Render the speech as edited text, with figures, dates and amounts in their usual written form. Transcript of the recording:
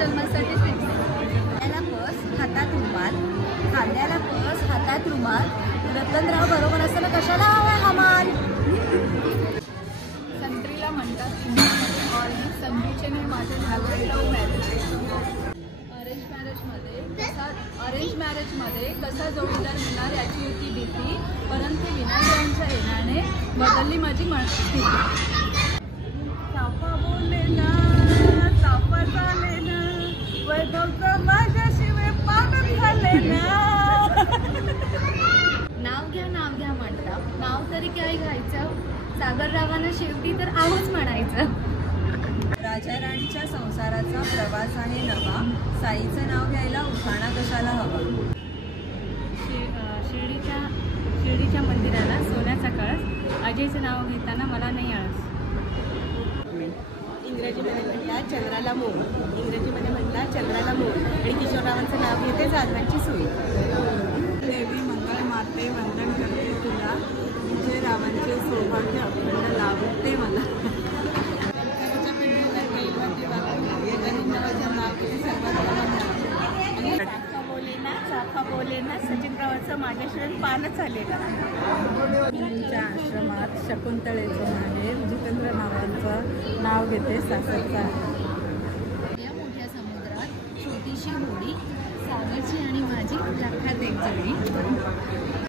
जन्मासाठी फिक्स. खाण्याला पस हातात रुमाल, खाण्याला पस हातात रुमाल. रतनराव बरोबर असताना कशाला हवा हा माल. संत्रीला म्हणतात संधीचे मी माझे झाले लव्ह मॅरेज. अरेंज मॅरेजमध्ये कसा जोडीदार मिळणार याची होती भीती, परंतु विनायकांच्या येण्याने बदलली माझी स्थिती. चाफा बोले ना, चाफा झाले ना, वैभवचं माझ्याशिवाय पागल झाले ना. नाव घ्या म्हणता, नाव तरी काय घ्यायचं. सागररावांना शेवटी तर आवच म्हणायचं. राजा राणीच्या संसाराचा प्रवास आहे नवा, साईचं नाव घ्यायला उखाणा कशाला हवा. शिर्डीच्या मंदिराला सोन्याचा कळस, अजयचं नाव घेताना मला नाही आळस. इंग्रजीमध्ये म्हणतात चंद्राला मोर, इंग्रजीमध्ये म्हणतात चंद्राला मोर. आणि किशोररावांचं नाव घेते जाधवांची सोय. देवी मंगळ माते वंदन करते तुला, विजय रावांचे सौभाग्य अखंड लाभते मला. चाफा बोले ना, सचिनरावांचं माझ्याशिवाय पानच आलेला. मुलींच्या आश्रमात शकुंतळेचं माहेर, जितेंद्र रावांचं नाव घेते सासरचा. या मोठ्या समुद्रात छोटीशी होडी, सागरची आणि माझी लक्षात एक जोडी.